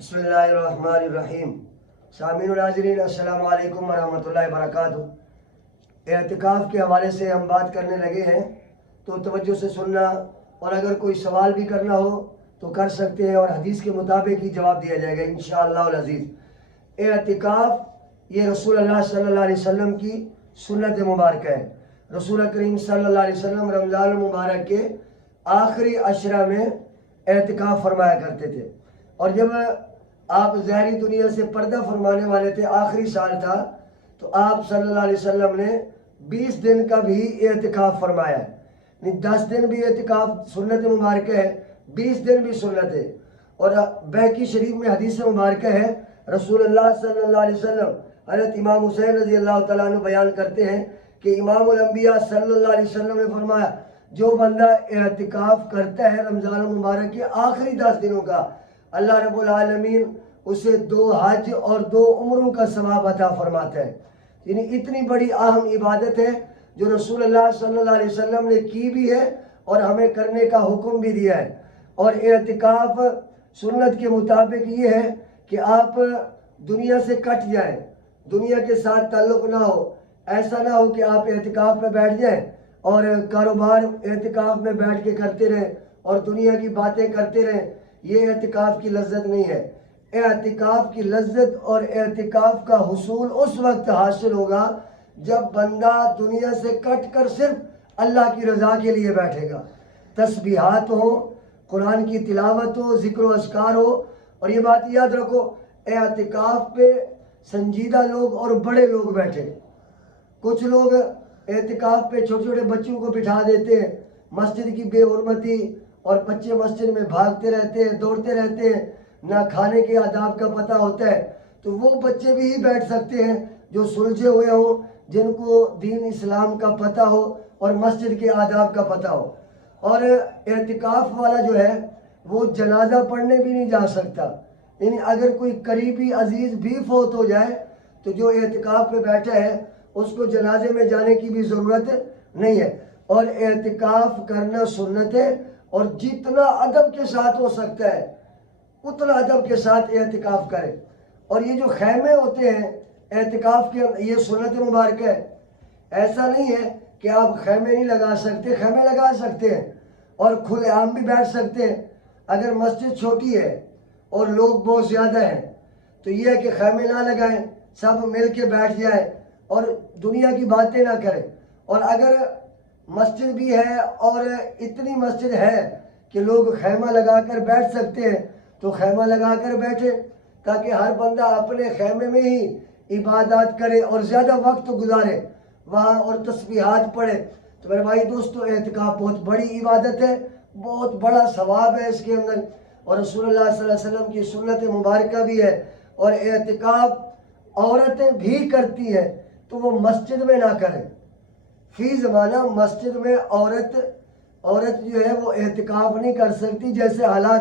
بسم اللہ الرحمن الرحیم۔ سامعین و ناظرین السلام علیکم ورحمۃ اللہ وبرکاتہ۔ اعتکاف کے حوالے سے ہم بات کرنے لگے ہیں تو توجہ سے سننا، اور اگر کوئی سوال بھی کرنا ہو تو کر سکتے ہیں، اور حدیث کے مطابق ہی جواب دیا جائے گا انشاءاللہ العزیز۔ اعتکاف یہ رسول اللہ صلی اللہ علیہ وسلم کی سنت مبارکہ ہے۔ رسول کریم صلی اللہ علیہ وسلم رمضان المبارک کے آخری عشرہ میں اعتکاف فرمایا کرتے تھے، اور جب آپ ظاہری دنیا سے پردہ فرمانے والے تھے، آخری سال تھا، تو آپ صلی اللہ علیہ وسلم نے 20 دن کا بھی اعتکاف فرمایا ہے۔ 10 دن بھی اعتکاف سنت مبارکہ ہے، 20 دن بھی سنت ہے۔ اور بہقی شریف میں حدیث مبارکہ ہے، رسول اللہ صلی اللہ علیہ وسلم حضرت امام حسین رضی اللہ تعالیٰ عنہ بیان کرتے ہیں کہ امام الانبیاء صلی اللہ علیہ وسلم نے فرمایا، جو بندہ اعتکاف کرتا ہے رمضان المبارک کے آخری 10 دنوں کا، اللہ رب العالمین اسے 2 حج اور 2 عمروں کا ثواب عطا فرماتا ہے۔ یعنی اتنی بڑی اہم عبادت ہے جو رسول اللہ صلی اللہ علیہ وسلم نے کی بھی ہے اور ہمیں کرنے کا حکم بھی دیا ہے۔ اور اعتکاف سنت کے مطابق یہ ہے کہ آپ دنیا سے کٹ جائیں، دنیا کے ساتھ تعلق نہ ہو۔ ایسا نہ ہو کہ آپ اعتکاف میں بیٹھ جائیں اور کاروبار اعتکاف میں بیٹھ کے کرتے رہیں اور دنیا کی باتیں کرتے رہیں، یہ اعتکاف کی لذت نہیں ہے۔ اعتکاف کی لذت اور اعتکاف کا حصول اس وقت حاصل ہوگا جب بندہ دنیا سے کٹ کر صرف اللہ کی رضا کے لیے بیٹھے گا، تسبیحات ہو، قرآن کی تلاوت ہو، ذکر و اذکار ہو۔ اور یہ بات یاد رکھو، اعتکاف پہ سنجیدہ لوگ اور بڑے لوگ بیٹھے۔ کچھ لوگ اعتکاف پہ چھوٹے چھوٹے بچوں کو بٹھا دیتے ہیں، مسجد کی بے حرمتی، اور بچے مسجد میں بھاگتے رہتے ہیں، دوڑتے رہتے ہیں، نہ کھانے کے آداب کا پتہ ہوتا ہے۔ تو وہ بچے بھی ہی بیٹھ سکتے ہیں جو سلجھے ہوئے ہوں، جن کو دین اسلام کا پتہ ہو اور مسجد کے آداب کا پتہ ہو۔ اور اعتکاف والا جو ہے وہ جنازہ پڑھنے بھی نہیں جا سکتا، یعنی اگر کوئی قریبی عزیز بھی فوت ہو جائے تو جو اعتکاف پہ بیٹھا ہے اس کو جنازے میں جانے کی بھی ضرورت نہیں ہے۔ اور اعتکاف کرنا سنت ہے، اور جتنا ادب کے ساتھ ہو سکتا ہے اتنا ادب کے ساتھ اعتکاف کرے۔ اور یہ جو خیمے ہوتے ہیں اعتکاف کے، یہ سنت مبارکہ ہے۔ ایسا نہیں ہے کہ آپ خیمے نہیں لگا سکتے، خیمے لگا سکتے ہیں اور کھلے عام بھی بیٹھ سکتے ہیں۔ اگر مسجد چھوٹی ہے اور لوگ بہت زیادہ ہیں تو یہ ہے کہ خیمے نہ لگائیں، سب مل کے بیٹھ جائیں اور دنیا کی باتیں نہ کریں۔ اور اگر مسجد بھی ہے اور اتنی مسجد ہے کہ لوگ خیمہ لگا کر بیٹھ سکتے ہیں تو خیمہ لگا کر بیٹھے، تاکہ ہر بندہ اپنے خیمے میں ہی عبادات کرے اور زیادہ وقت گزارے وہاں اور تسبیحات پڑھے۔ تو میرے بھائی دوستو، اعتکاف بہت بڑی عبادت ہے، بہت بڑا ثواب ہے اس کے اندر، اور رسول اللہ صلی اللہ علیہ وسلم کی سنت مبارکہ بھی ہے۔ اور اعتکاف عورتیں بھی کرتی ہیں تو وہ مسجد میں نہ کریں۔ فی زمانہ مسجد میں عورت جو ہے وہ اعتکاف نہیں کر سکتی، جیسے حالات